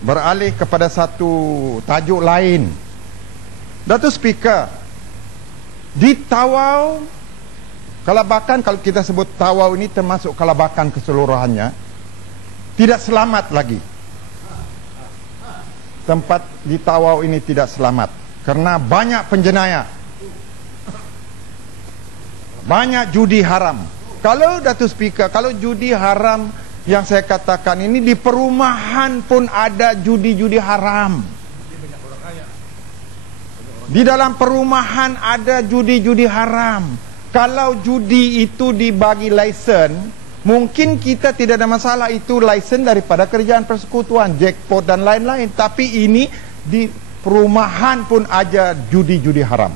beralih kepada satu tajuk lain. Datuk Speaker, di Tawau, Kelabakan, kalau kita sebut Tawau ini termasuk Kelabakan keseluruhannya, tidak selamat lagi. Tempat di Tawau ini tidak selamat karena banyak penjenayah, banyak judi haram. Kalau Datuk Speaker, kalau judi haram yang saya katakan ini, di perumahan pun ada judi-judi haram. Di dalam perumahan ada judi-judi haram. Kalau judi itu dibagi lesen, mungkin kita tidak ada masalah, itu lesen daripada kerjaan persekutuan, jackpot dan lain-lain. Tapi ini di perumahan pun ada judi-judi haram.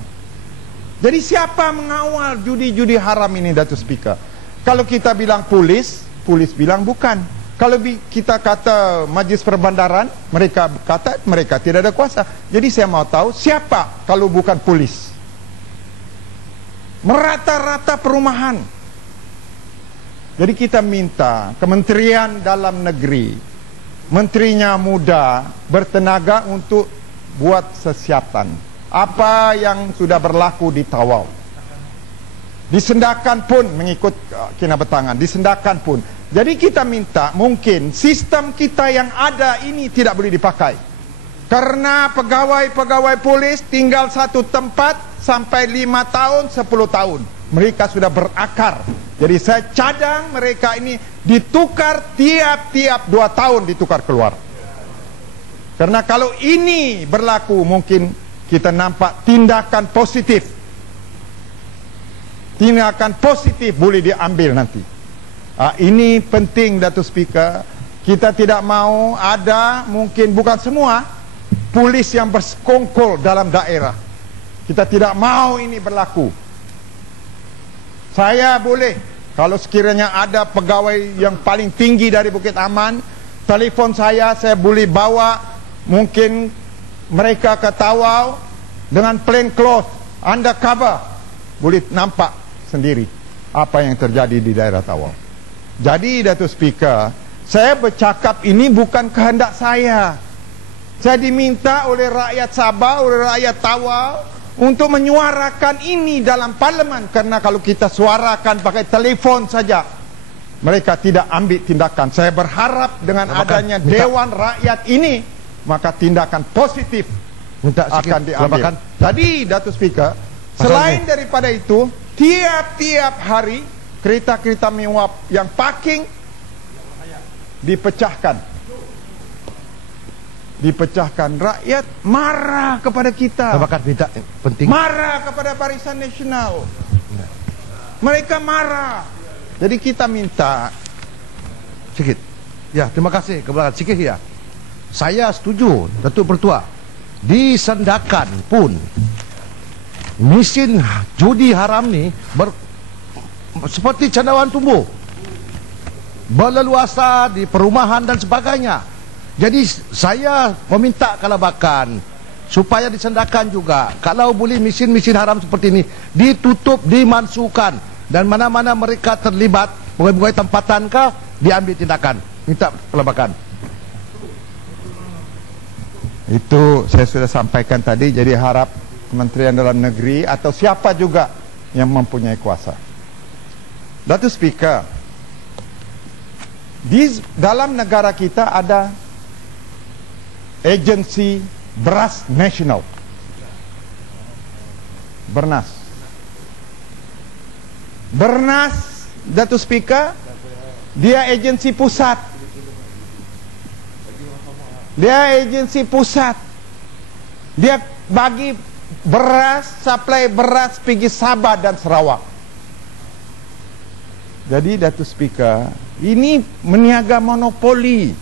Jadi siapa mengawal judi-judi haram ini, Datuk Speaker? Kalau kita bilang polis bilang bukan. Kalau kita kata Majlis Perbandaran, mereka kata mereka tidak ada kuasa. Jadi saya mau tahu siapa kalau bukan polis? Merata-rata perumahan. Jadi kita minta Kementerian Dalam Negeri, menterinya muda, bertenaga untuk buat sesiapan. Apa yang sudah berlaku di Tawau, disendakan pun mengikut kinabatangan, disendakan pun. Jadi kita minta, mungkin sistem kita yang ada ini tidak boleh dipakai, karena pegawai-pegawai polis tinggal satu tempat sampai 5 tahun, 10 tahun. Mereka sudah berakar. Jadi saya cadang mereka ini ditukar tiap-tiap 2 tahun, ditukar keluar. Karena kalau ini berlaku, mungkin kita nampak tindakan positif. Tindakan positif boleh diambil nanti. Ini penting, Datuk Speaker. Kita tidak mau ada, mungkin bukan semua, polis yang bersekongkol dalam daerah. Kita tidak mau ini berlaku. Saya boleh, kalau sekiranya ada pegawai yang paling tinggi dari Bukit Aman, telefon saya boleh bawa mungkin mereka ke Tawau dengan plain clothes, undercover, boleh nampak sendiri apa yang terjadi di daerah Tawau. Jadi Datuk Speaker, saya bercakap ini bukan kehendak saya. Saya diminta oleh rakyat Sabah, oleh rakyat Tawau untuk menyuarakan ini dalam parlimen. Karena kalau kita suarakan pakai telefon saja, mereka tidak ambil tindakan. Saya berharap dengan adanya Dewan Rakyat ini, maka tindakan positif akan diambil. Jadi Datuk Speaker, selain daripada itu, tiap-tiap hari kereta-kereta mewah yang parking dipecahkan. Rakyat marah kepada kita, penting. Marah kepada Barisan Nasional. Mereka marah. Jadi kita minta sikit. Ya, terima kasih kebelakangan sikit ya. Saya setuju, Datuk Pertua. Di Sandakan pun mesin judi haram ni seperti cendawan tumbuh, berleluasa di perumahan dan sebagainya. Jadi saya meminta Kelabakan supaya disendakan juga, kalau boleh mesin-mesin haram seperti ini ditutup, dimansuhkan, dan mana-mana mereka terlibat, pegawai-pegawai tempatan kah, diambil tindakan. Minta Kelabakan. Itu saya sudah sampaikan tadi. Jadi harap Kementerian Dalam Negeri atau siapa juga yang mempunyai kuasa. Datuk Speaker, di dalam negara kita ada agensi beras nasional, Bernas. Datuk Speaker, dia agensi pusat. Dia bagi beras, supply beras pergi Sabah dan Sarawak. Jadi Datuk Speaker, ini meniaga monopoli.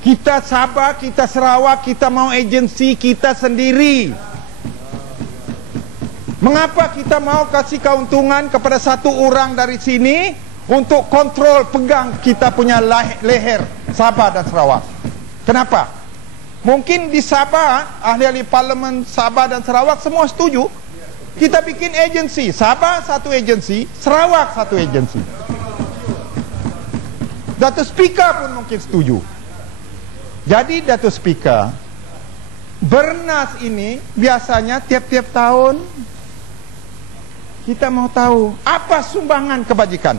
Kita Sabah, kita Sarawak, kita mau agensi kita sendiri. Mengapa kita mau kasih keuntungan kepada satu orang dari sini untuk kontrol, pegang kita punya leher Sabah dan Sarawak? Kenapa? Mungkin di Sabah, ahli-ahli parlimen Sabah dan Sarawak semua setuju. Kita bikin agensi, Sabah satu agensi, Sarawak satu agensi. Datuk Speaker pun mungkin setuju. Jadi Datuk Speaker, Bernas ini biasanya tiap-tiap tahun kita mau tahu apa sumbangan kebajikan.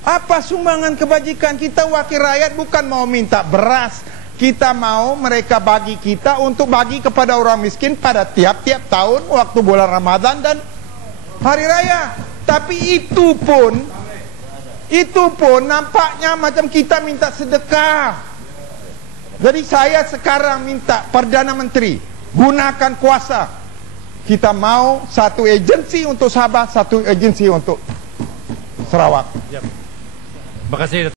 Apa sumbangan kebajikan? Kita wakil rakyat bukan mau minta beras. Kita mau mereka bagi kita untuk bagi kepada orang miskin pada tiap-tiap tahun waktu bulan Ramadan dan hari raya. Tapi itu pun nampaknya macam kita minta sedekah. Jadi saya sekarang minta Perdana Menteri gunakan kuasa. Kita mau satu agensi untuk Sabah, satu agensi untuk Sarawak. Terima kasih.